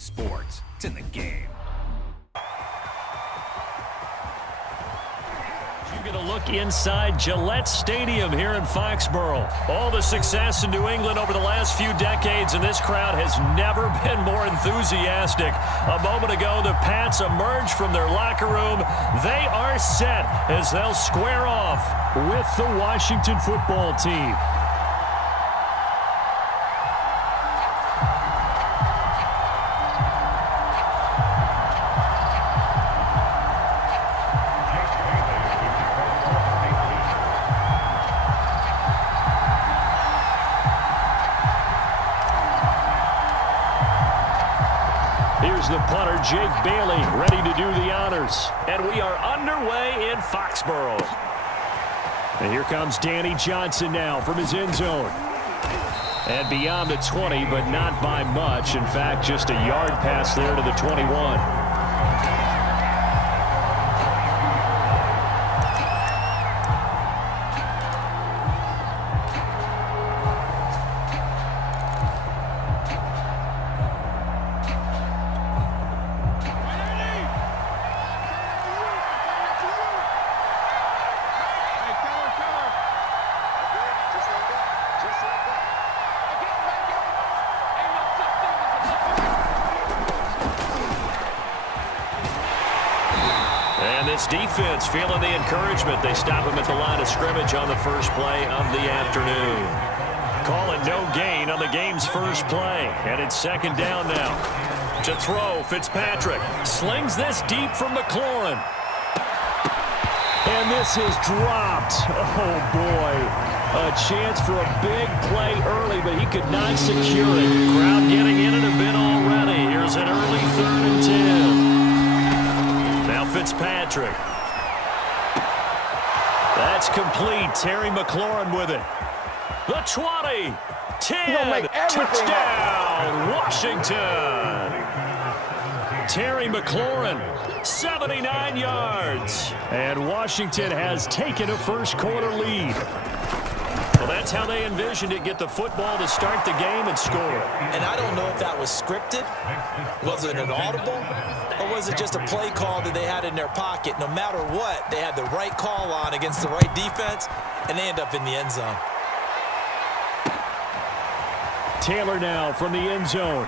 sports. It's in the game. You're going to look inside Gillette Stadium here in Foxborough. All the success in New England over the last few decades, and this crowd has never been more enthusiastic. A moment ago, the Pats emerged from their locker room. They are set as they'll square off with the Washington football team. Here's the punter, Jake Bailey, ready to do the honors. And we are underway in Foxborough. And here comes Danny Johnson now from his end zone. And beyond the 20, but not by much. In fact, just a yard pass there to the 21. This defense feeling the encouragement. They stop him at the line of scrimmage on the first play of the afternoon. Calling no gain on the game's first play. And it's second down now. To throw, Fitzpatrick slings this deep from McLaurin. And this is dropped. Oh, boy. A chance for a big play early, but he could not secure it. Crowd getting in it a bit already. Here's an early 3rd and 10. Now Fitzpatrick. That's complete. Terry McLaurin with it. The 20. 10. Touchdown, Washington. Terry McLaurin, 79 yards. And Washington has taken a first-quarter lead. Well, that's how they envisioned it. Get the football to start the game and score. And I don't know if that was scripted. Was it an audible? Or was it just a play call that they had in their pocket? No matter what, they had the right call on against the right defense, and they end up in the end zone. Taylor now from the end zone.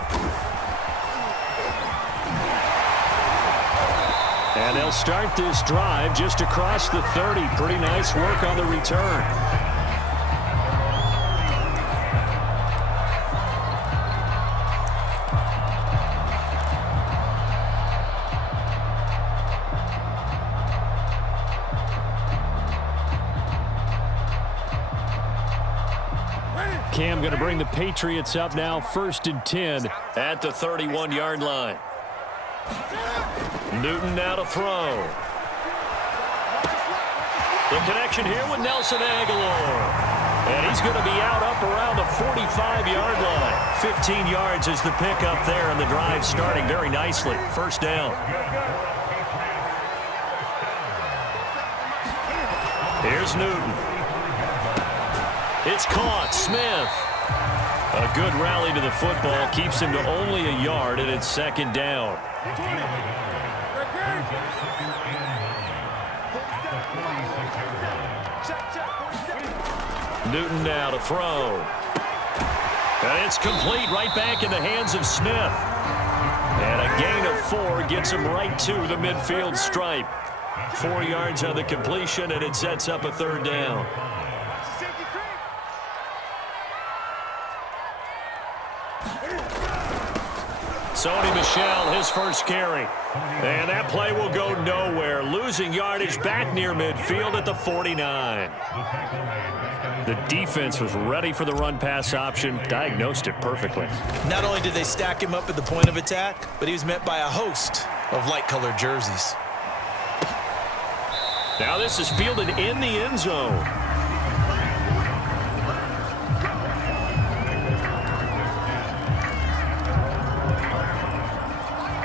And they'll start this drive just across the 30. Pretty nice work on the return. Cam going to bring the Patriots up now, 1st and 10 at the 31-yard line. Newton now to throw. The connection here with Nelson Aguilar. And he's going to be out up around the 45-yard line. 15 yards is the pickup there, and the drive starting very nicely. First down. Here's Newton. It's caught. Smith. A good rally to the football. Keeps him to only a yard, and it's second down. Newton now to throw. And it's complete right back in the hands of Smith. And a gain of 4 gets him right to the midfield stripe. 4 yards on the completion, and it sets up a 3rd down. Sony Michel, his first carry. And that play will go nowhere. Losing yardage back near midfield at the 49. The defense was ready for the run-pass option, diagnosed it perfectly. Not only did they stack him up at the point of attack, but he was met by a host of light-colored jerseys. Now this is fielded in the end zone.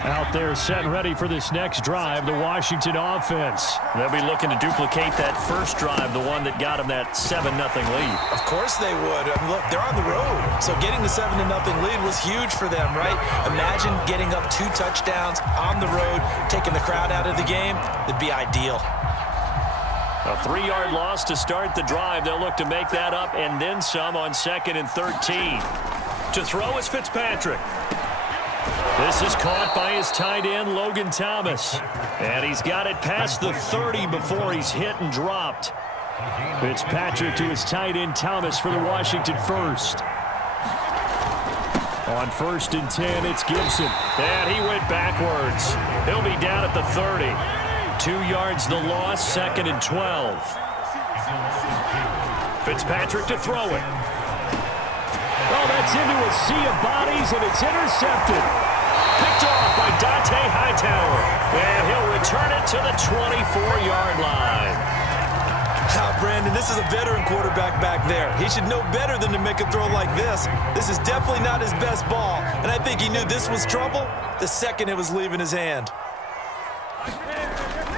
Out Out there set and ready for this next drive, the Washington offense. They'll be looking to duplicate that first drive, the one that got them that 7-0 lead. Of course they would. I mean, look, they're on the road. So getting the 7-0 lead was huge for them, right? Imagine getting up 2 touchdowns on the road, taking the crowd out of the game. It'd be ideal. A 3-yard loss to start the drive. They'll look to make that up and then some on 2nd and 13. To throw is Fitzpatrick. This is caught by his tight end, Logan Thomas. And he's got it past the 30 before he's hit and dropped. Fitzpatrick to his tight end, Thomas, for the Washington first. On 1st and 10, it's Gibson. And he went backwards. He'll be down at the 30. 2 yards the loss, 2nd and 12. Fitzpatrick to throw it. Oh, that's into a sea of bodies, and it's intercepted. Picked off by Dante Hightower. And he'll return it to the 24-yard line. Brandon, this is a veteran quarterback back there. He should know better than to make a throw like this. This is definitely not his best ball, and I think he knew this was trouble the second it was leaving his hand.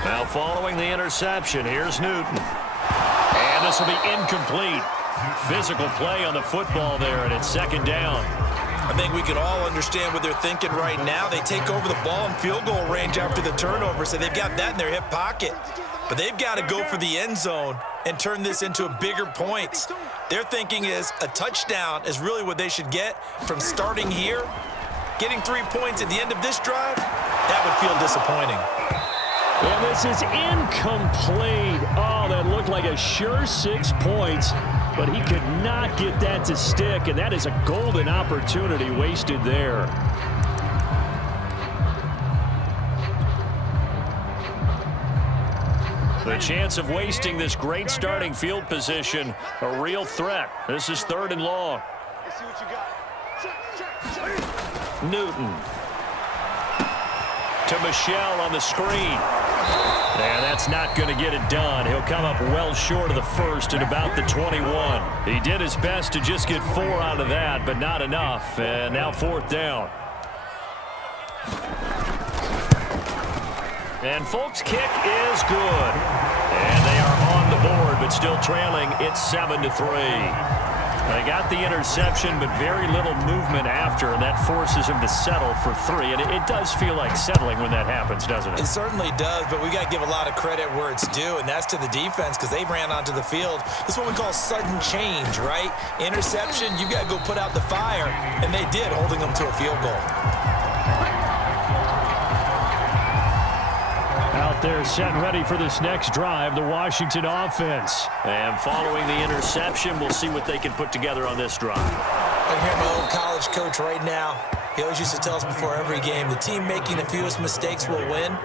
Now following the interception, here's Newton. And this will be incomplete. Physical play on the football there, and it's 2nd down. I think we can all understand what they're thinking right now. They take over the ball in field goal range after the turnover, so they've got that in their hip pocket. But they've got to go for the end zone and turn this into a bigger points. Their thinking is a touchdown is really what they should get from starting here. Getting 3 points at the end of this drive, that would feel disappointing. And this is incomplete. Oh, that looked like a sure 6 points, but he could not get that to stick, and that is a golden opportunity wasted there. The chance of wasting this great starting field position, a real threat. This is 3rd and long. Newton. To Michelle on the screen. And that's not going to get it done. He'll come up well short of the first at about the 21. He did his best to just get 4 out of that, but not enough. And now 4th down. And Folk's kick is good. And they are on the board, but still trailing. It's 7-3. They got the interception, but very little movement after, and that forces him to settle for 3. And it does feel like settling when that happens, doesn't it? It certainly does, but we got to give a lot of credit where it's due, and that's to the defense because they ran onto the field. This is what we call sudden change, right? Interception, you got to go put out the fire, and they did, holding them to a field goal. Out there set and ready for this next drive, the Washington offense. And following the interception, we'll see what they can put together on this drive. I hear my old college coach right now. He always used to tell us before every game, the team making the fewest mistakes will win.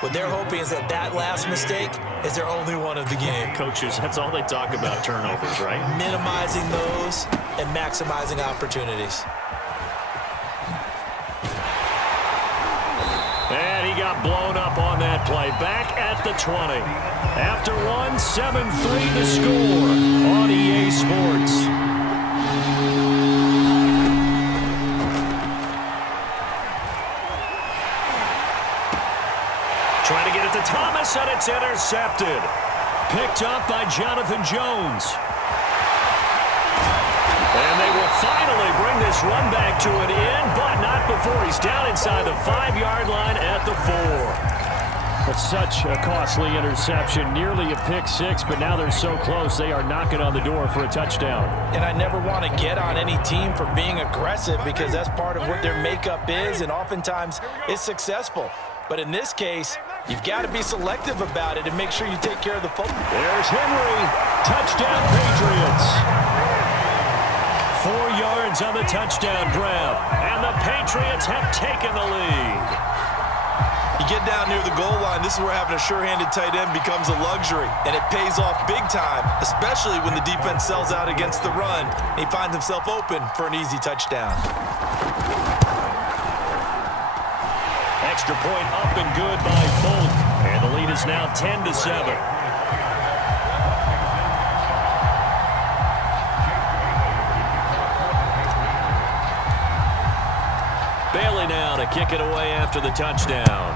What they're hoping is that that last mistake is their only one of the game. Coaches, that's all they talk about, turnovers, right? Minimizing those and maximizing opportunities. And he got blown up on that play. Back at the 20. After 1, 7-3 to score on EA Sports. Trying to get it to Thomas, and it's intercepted. Picked up by Jonathan Jones. And they will finally bring this run back to an end, but not before he's down inside the 5-yard line at the 4. But such a costly interception, nearly a pick 6, but now they're so close they are knocking on the door for a touchdown. And I never want to get on any team for being aggressive because that's part of what their makeup is, and oftentimes it's successful. But in this case, you've got to be selective about it and make sure you take care of the football. There's Henry. Touchdown, Patriots. 4 yards on the touchdown grab. And the Patriots have taken the lead. You get down near the goal line, this is where having a sure-handed tight end becomes a luxury. And it pays off big time, especially when the defense sells out against the run. And he finds himself open for an easy touchdown. Extra point up and good by Folk. And the lead is now 10-7. Bailey now to to kick it away after the touchdown.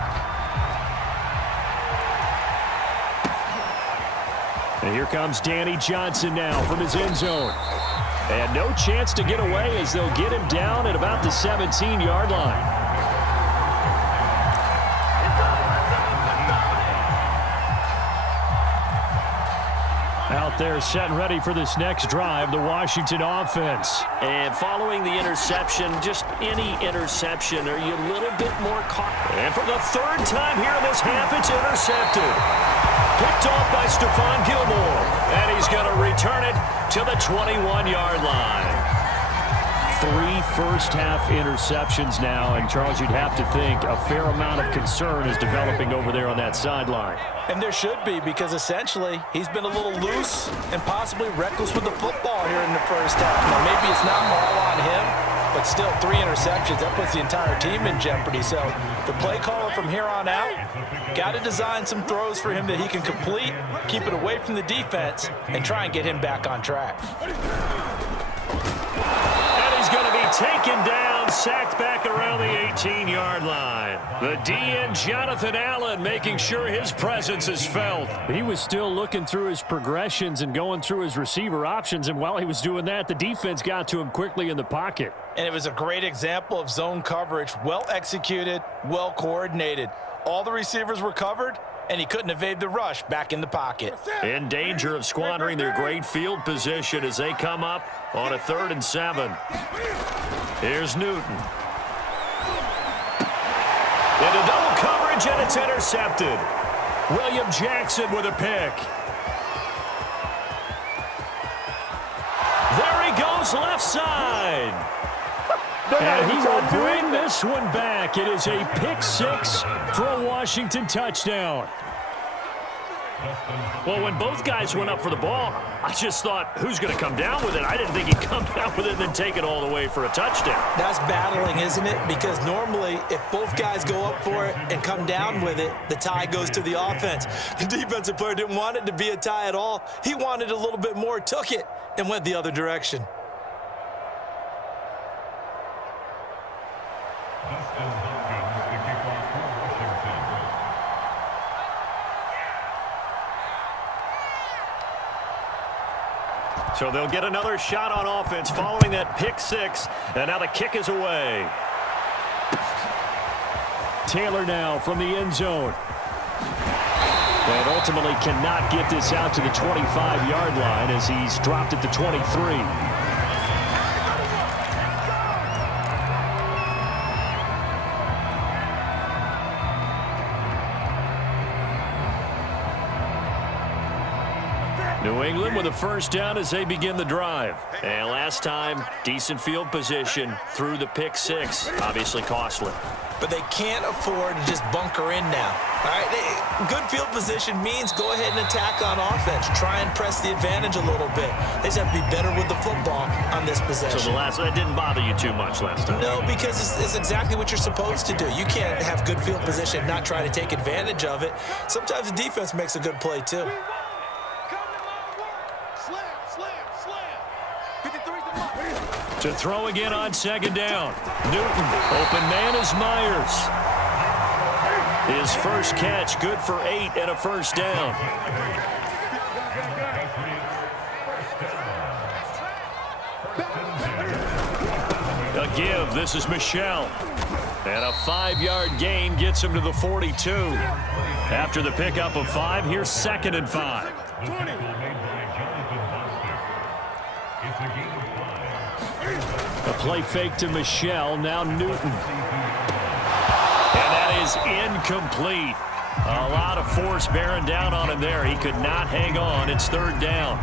And here comes Danny Johnson now from his end zone. And no chance to get away as they'll get him down at about the 17-yard line. Out there set and ready for this next drive, the Washington offense. And following the interception, just any interception, are you a little bit more caught? And for the third time here in this half, it's intercepted. Picked off by Stephon Gilmore. And he's going to return it to the 21-yard line. 3 first-half interceptions now, and Charles, you'd have to think a fair amount of concern is developing over there on that sideline. And there should be, because essentially he's been a little loose and possibly reckless with the football here in the first half. Now, maybe it's not all on him, but still 3 interceptions. That puts the entire team in jeopardy. So the play caller from here on out got to design some throws for him that he can complete, keep it away from the defense, and try and get him back on track. He's going to be taken down, sacked back around the 18-yard line. The DN, Jonathan Allen, making sure his presence is felt. He was still looking through his progressions and going through his receiver options, and while he was doing that, the defense got to him quickly in the pocket. And it was a great example of zone coverage, well executed, well coordinated. All the receivers were covered, and he couldn't evade the rush back in the pocket. In danger of squandering their great field position as they come up on a 3rd and 7. Here's Newton. Into double coverage, and it's intercepted. William Jackson with a pick. There he goes, left side. And he will bring this one back. It is a pick 6 for a Washington touchdown. Well, when both guys went up for the ball, I just thought, who's going to come down with it? I didn't think he'd come down with it and then take it all the way for a touchdown. That's battling, isn't it? Because normally, if both guys go up for it and come down with it, the tie goes to the offense. The defensive player didn't want it to be a tie at all. He wanted a little bit more, took it, and went the other direction. So they'll get another shot on offense following that pick 6, and now the kick is away. Taylor now from the end zone. And ultimately cannot get this out to the 25-yard line as he's dropped at the 23. New England with a first down as they begin the drive. And last time, decent field position through the pick 6. Obviously costly. But they can't afford to just bunker in now. All right, good field position means go ahead and attack on offense. Try and press the advantage a little bit. They just have to be better with the football on this possession. So that didn't bother you too much last time? No, because it's exactly what you're supposed to do. You can't have good field position and not try to take advantage of it. Sometimes the defense makes a good play too. To throw again on 2nd down. Newton, open man is Myers. His first catch, good for 8 and a first down. A give, this is Michel. And a 5-yard gain gets him to the 42. After the pickup of 5, here's 2nd and 5. A play fake to Michel, now Newton. And that is incomplete. A lot of force bearing down on him there. He could not hang on. It's 3rd down.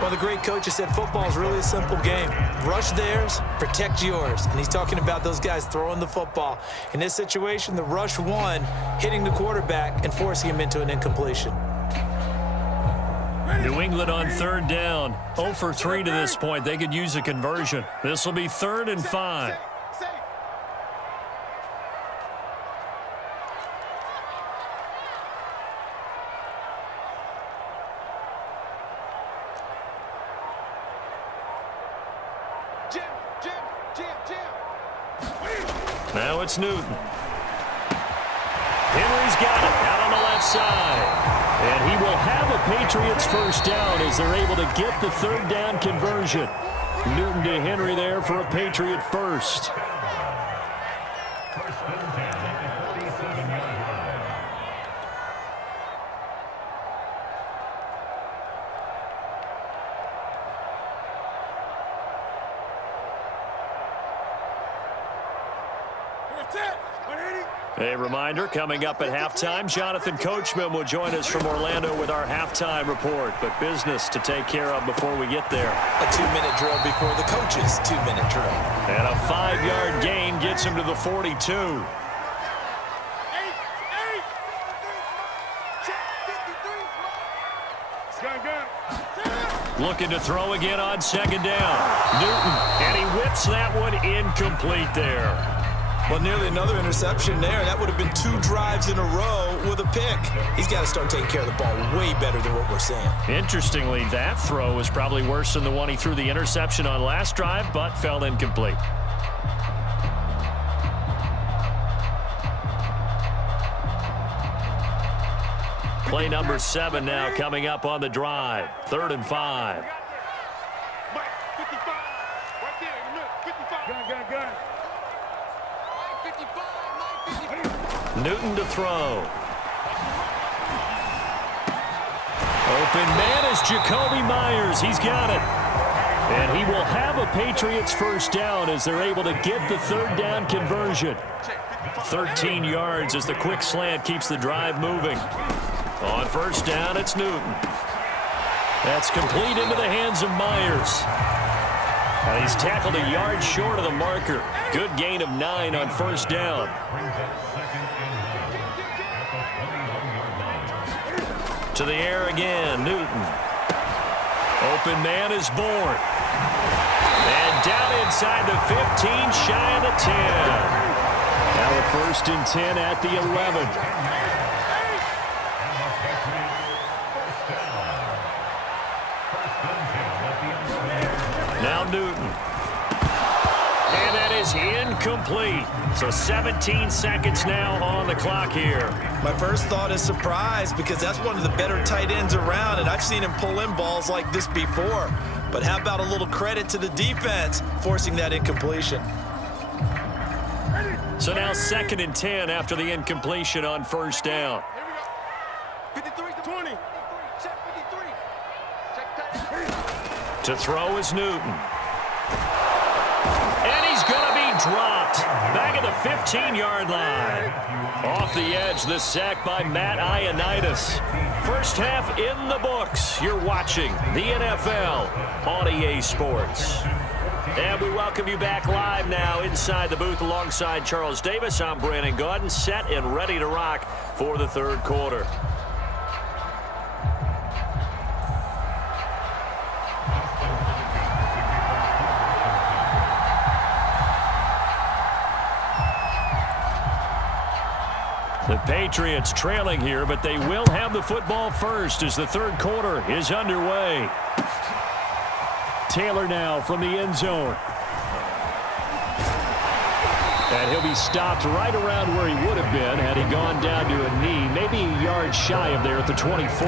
Well, the great coach has said football is really a simple game. Rush theirs, protect yours. And he's talking about those guys throwing the football. In this situation, the rush won, hitting the quarterback and forcing him into an incompletion. New England on 3rd down. 0 for 3 to this point. They could use a conversion. This will be 3rd and 5. Now it's Newton. Henry's got it out on the left side. And he will have a Patriots first down as they're able to get the third down conversion. Newton to Henry there for a Patriot first. A reminder, coming up at halftime, Jonathan Coachman will join us from Orlando with our halftime report. But business to take care of before we get there. A 2-minute drill before the coach's 2-minute drill. And a 5-yard gain gets him to the 42. Looking to throw again on second down. Newton, and he whips that one incomplete there. Well, nearly another interception there. That would have been 2 drives in a row with a pick. He's got to start taking care of the ball way better than what we're seeing. Interestingly, that throw was probably worse than the one he threw the interception on last drive, but fell incomplete. Play number 7 now coming up on the drive. 3rd and 5. Newton to throw. Open man is Jacoby Myers. He's got it. And he will have a Patriots first down as they're able to get the third down conversion. 13 yards as the quick slant keeps the drive moving. On first down, it's Newton. That's complete into the hands of Myers. And he's tackled a yard short of the marker. Good gain of 9 on first down. To the air again, Newton. Open man is Bourne. And down inside the 15, shy of the 10. Now a 1st and 10 at the 11. Now Newton. And that is incomplete. So 17 seconds now on the clock here. My first thought is surprise because that's one of the better tight ends around, and I've seen him pull in balls like this before. But how about a little credit to the defense forcing that incompletion? So now 2nd and 10 after the incompletion on first down. 53-20. Check 53. Check. To throw is Newton. And he's going to be dropped. Back at the 15-yard line. Off the edge, the sack by Matt Ioannidis. First half in the books. You're watching the NFL on EA Sports. And we welcome you back live now inside the booth alongside Charles Davis. I'm Brandon Gaudin, set and ready to rock for the 3rd quarter. The Patriots trailing here, but they will have the football first as the 3rd quarter is underway. Taylor now from the end zone. And he'll be stopped right around where he would have been had he gone down to a knee, maybe a yard shy of there at the 24.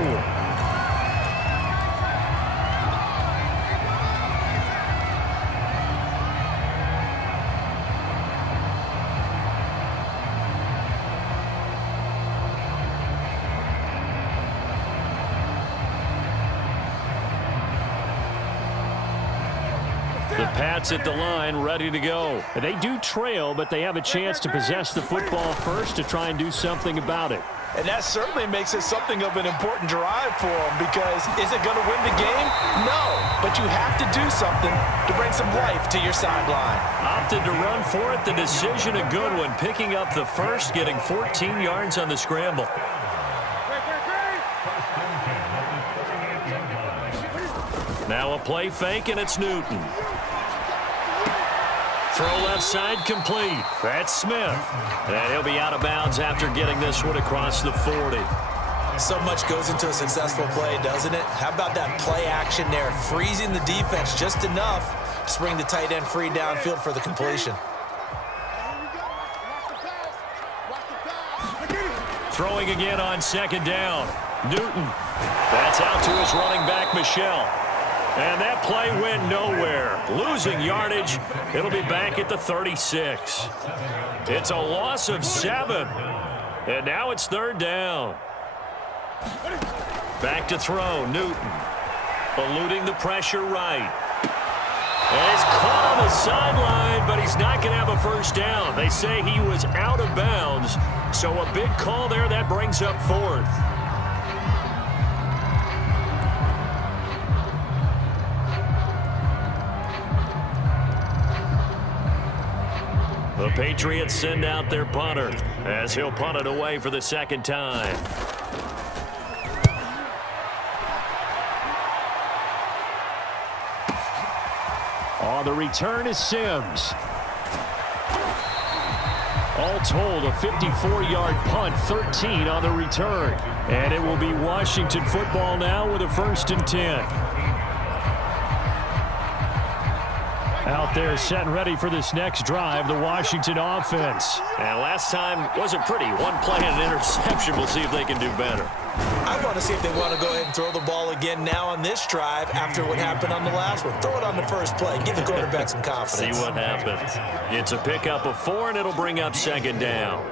The Pats at the line, ready to go. They do trail, but they have a chance to possess the football first to try and do something about it. And that certainly makes it something of an important drive for them because is it going to win the game? No, but you have to do something to bring some life to your sideline. Opted to run for it. The decision a good one, picking up the first, getting 14 yards on the scramble. Now a play fake, and it's Newton. Throw left side complete. That's Smith. And he'll be out of bounds after getting this one across the 40. So much goes into a successful play, doesn't it? How about that play action there, freezing the defense just enough to bring the tight end free downfield for the completion. Throwing again on second down. Newton. That's out to his running back, Michel. And that play went nowhere. Losing yardage. It'll be back at the 36. It's a loss of 7. And now it's third down. Back to throw. Newton. Eluding the pressure right. And he's caught on the sideline, but he's not going to have a first down. They say he was out of bounds. So a big call there. That brings up fourth. The Patriots send out their punter as he'll punt it away for the second time. On the return is Sims. All told, a 54-yard punt, 13 on the return. And it will be Washington football now with a 1st and 10. Out there set and ready for this next drive, the Washington offense. And last time wasn't pretty. One play and an interception. We'll see if they can do better. I want to see if they want to go ahead and throw the ball again now on this drive after what happened on the last one. Throw it on the first play. Give the quarterback some confidence. See what happens. It's a pickup of 4, and it'll bring up second down.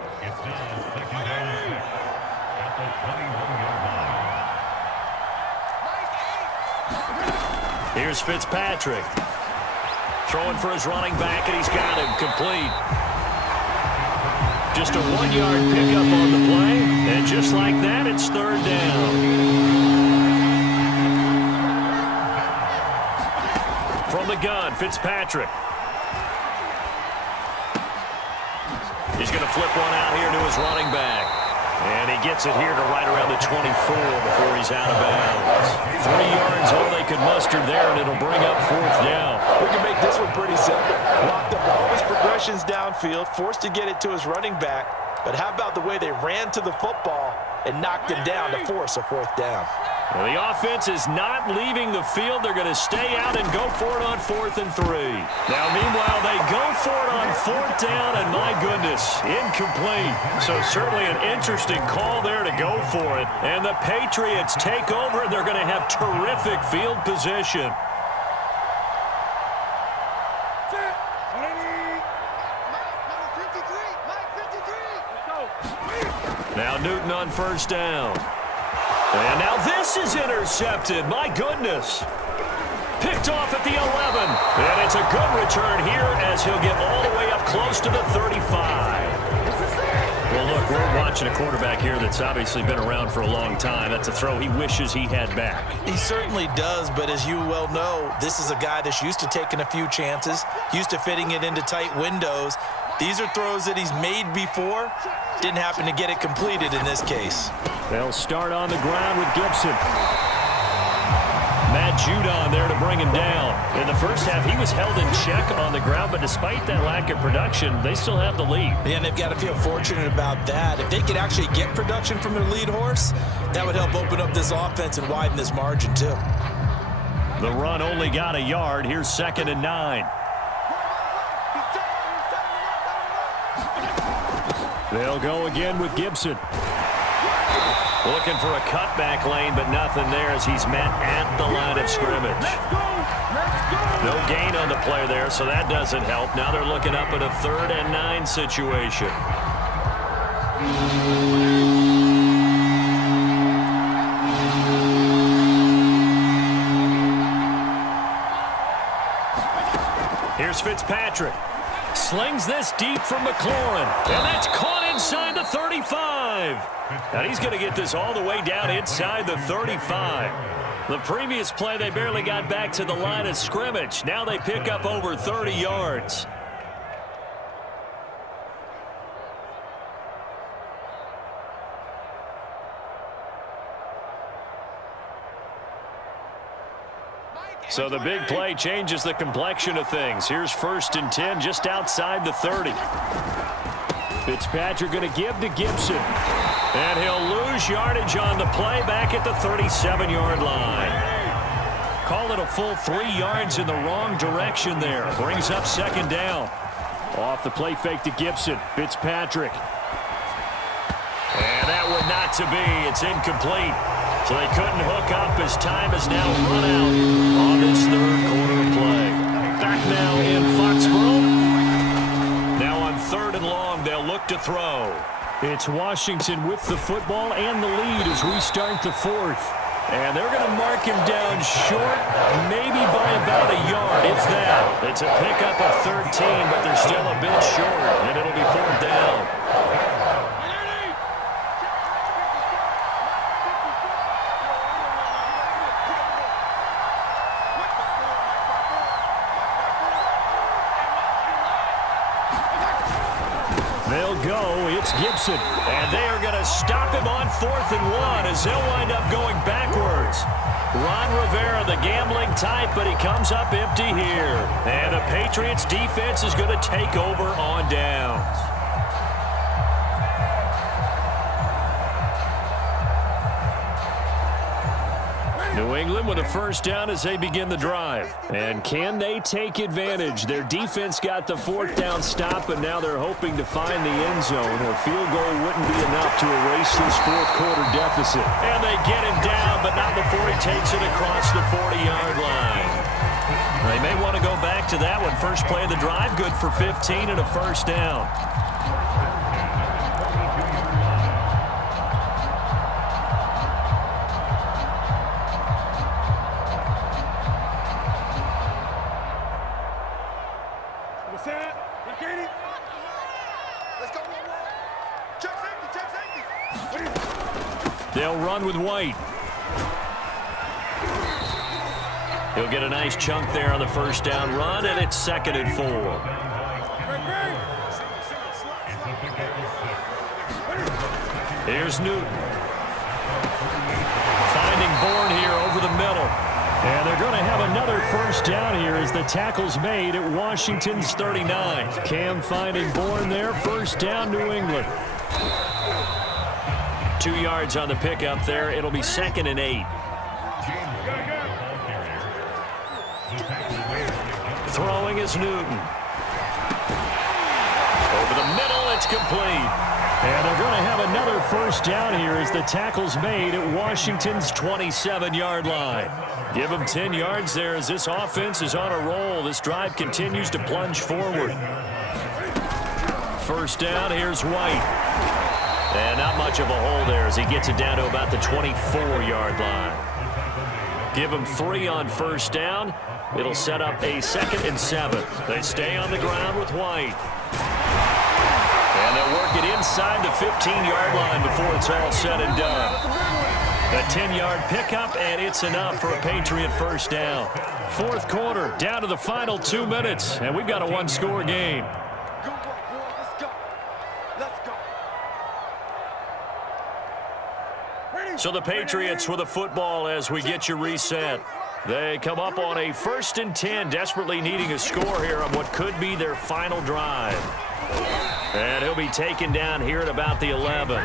Here's Fitzpatrick. Throwing for his running back, and he's got him complete. Just a 1-yard pickup on the play, and just like that, it's third down. From the gun, Fitzpatrick. He's going to flip one out here to his running back. And he gets it here to right around the 24 before he's out of bounds. 3 yards, all they could muster there, and it'll bring up fourth down. We can make this one pretty simple. Locked up all his progressions downfield, forced to get it to his running back. But how about the way they ran to the football and knocked him down to force a fourth down? Well, the offense is not leaving the field. They're going to stay out and go for it on 4th and 3. Now, meanwhile, they go for it on 4th down, and my goodness, incomplete. So certainly an interesting call there to go for it. And the Patriots take over, and they're going to have terrific field position. Now Newton on first down. And now this is intercepted. My goodness. Picked off at the 11. And it's a good return here as he'll get all the way up close to the 35. Well, look, we're watching a quarterback here that's obviously been around for a long time. That's a throw he wishes he had back. He certainly does, but as you well know, this is a guy that's used to taking a few chances, used to fitting it into tight windows. These are throws that he's made before. Didn't happen to get it completed in this case. They'll start on the ground with Gibson. Matt Judon there to bring him down. In the first half, he was held in check on the ground, but despite that lack of production, they still have the lead. Yeah, and they've got to feel fortunate about that. If they could actually get production from their lead horse, that would help open up this offense and widen this margin too. The run only got a yard. Here's 2nd and 9. They'll go again with Gibson. Looking for a cutback lane, but nothing there as he's met at the line of scrimmage. No gain on the play there, so that doesn't help. Now they're looking up at a 3rd and 9 situation. Here's Fitzpatrick. Slings this deep from McLaurin. And that's caught inside the 35. And he's going to get this all the way down inside the 35. The previous play, they barely got back to the line of scrimmage. Now they pick up over 30 yards. So the big play changes the complexion of things. Here's 1st and 10 just outside the 30. Fitzpatrick going to give to Gibson. And he'll lose yardage on the play back at the 37-yard line. Call it a full 3 yards in the wrong direction there. Brings up 2nd down. Off the play fake to Gibson. Fitzpatrick. And that and not to be. It's incomplete. So they couldn't hook up as time has now run out on this third quarter play. Back now in Foxborough. Now on 3rd and long, they'll look to throw. It's Washington with the football and the lead as we start the 4th. And they're going to mark him down short, maybe by about a yard, if that. It's a pickup of 13, but they're still a bit short, and it'll be 4th down. They'll go. It's Gibson. And they are going to stop him on 4th and 1 as he'll wind up going backwards. Ron Rivera, the gambling type, but he comes up empty here. And the Patriots defense is going to take over on downs. New England with a first down as they begin the drive. And can they take advantage? Their defense got the 4th down stop, but now they're hoping to find the end zone. A field goal wouldn't be enough to erase this 4th quarter deficit. And they get him down, but not before he takes it across the 40-yard line. They may want to go back to that one. First play of the drive, good for 15 and a first down. They'll run with White. He'll get a nice chunk there on the first down run, and it's 2nd and 4. Here's Newton. Finding Bourne here over the middle. And they're going to have another first down here as the tackle's made at Washington's 39. Cam finding Bourne there. First down, New England. 2 yards on the pickup there. It'll be 2nd and 8. Throwing is Newton. Over the middle, it's complete. And they're going to have another first down here as the tackle's made at Washington's 27-yard line. Give them 10 yards there as this offense is on a roll. This drive continues to plunge forward. First down, here's White. And not much of a hole there as he gets it down to about the 24-yard line. Give him 3 on first down. It'll set up a 2nd and 7. They stay on the ground with White. And they'll work it inside the 15-yard line before it's all said and done. A 10-yard pickup, and it's enough for a Patriot first down. 4th quarter, down to the final 2 minutes, and we've got a one-score game. So the Patriots with a football as we get you reset. They come up on a 1st and 10, desperately needing a score here on what could be their final drive. And he'll be taken down here at about the 11.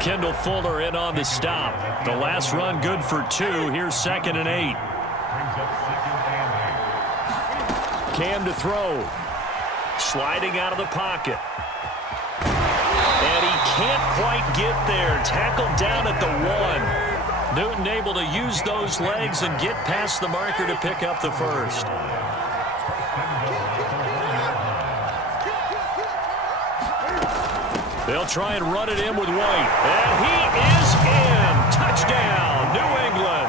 Kendall Fuller in on the stop. The last run good for 2. Here's 2nd and 8. Cam to throw. Sliding out of the pocket. And he can't quite get there. Tackled down at the 1. Newton able to use those legs and get past the marker to pick up the first. They'll try and run it in with White. And he is in. Touchdown, New England.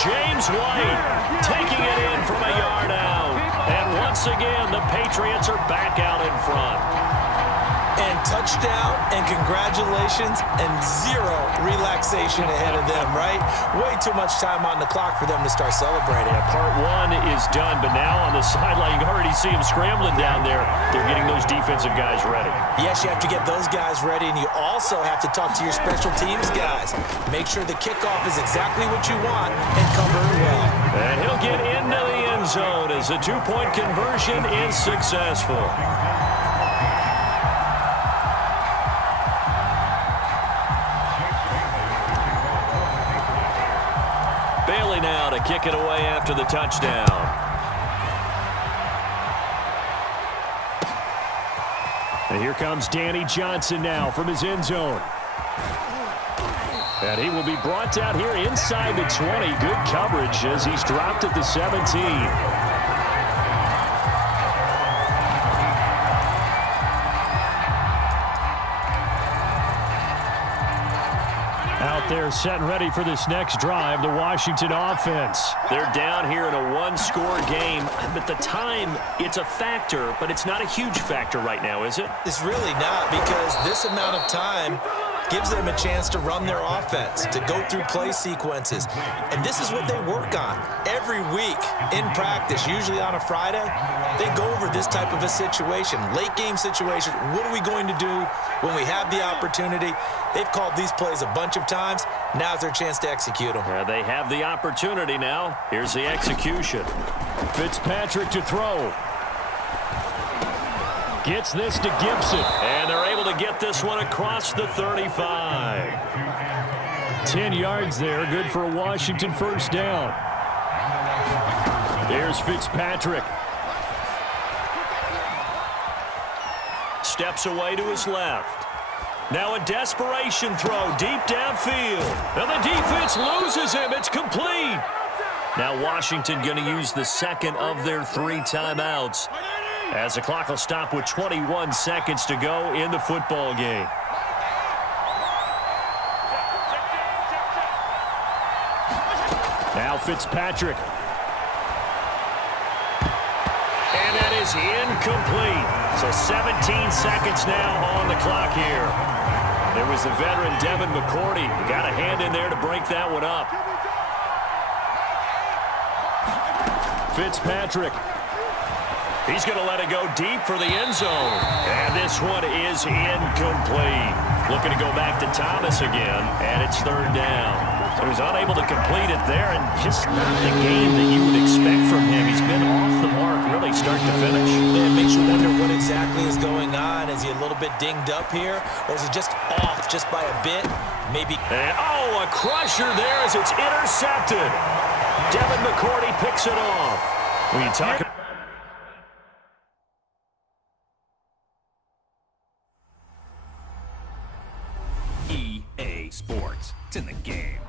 James White taking it in from a yard out. And once again, the Patriots are back out in front. And touchdown and congratulations and 0 relaxation ahead of them, right? Way too much time on the clock for them to start celebrating. Yeah, part 1 is done, but now on the sideline, you can already see them scrambling down there. They're getting those defensive guys ready. Yes, you have to get those guys ready, and you also have to talk to your special teams guys. Make sure the kickoff is exactly what you want and cover it well. And he'll get into the end zone as the 2-point conversion is successful. Bailey now to kick it away after the touchdown. And here comes Danny Johnson now from his end zone. And he will be brought down here inside the 20. Good coverage as he's dropped at the 17. Out there set and ready for this next drive, the Washington offense. They're down here in a one-score game, but the time, it's a factor, but it's not a huge factor right now, is it? It's really not, because this amount of time gives them a chance to run their offense, to go through play sequences. And this is what they work on every week in practice, usually on a Friday. They go over this type of a situation, late game situation. What are we going to do when we have the opportunity? They've called these plays a bunch of times. Now's their chance to execute them. Yeah, they have the opportunity now. Here's the execution. Fitzpatrick to throw. Gets this to Gibson. And they're able to get this one across the 35. 10 yards there. Good for a Washington first down. There's Fitzpatrick. Steps away to his left. Now a desperation throw deep downfield. And the defense loses him. It's complete. Now Washington going to use the second of their 3 timeouts, as the clock will stop with 21 seconds to go in the football game. Now Fitzpatrick. And that is incomplete. So 17 seconds now on the clock here. There was the veteran Devin McCourty. Got a hand in there to break that one up. Fitzpatrick. He's going to let it go deep for the end zone. And this one is incomplete. Looking to go back to Thomas again, and it's third down. So he's unable to complete it there, and just not the game that you would expect from him. He's been off the mark really start to finish. It makes you wonder what exactly is going on. Is he a little bit dinged up here, or is he just off just by a bit? Maybe. And, oh, a crusher there as it's intercepted. Devin McCourty picks it off. When you talk about EA Sports. It's in the game.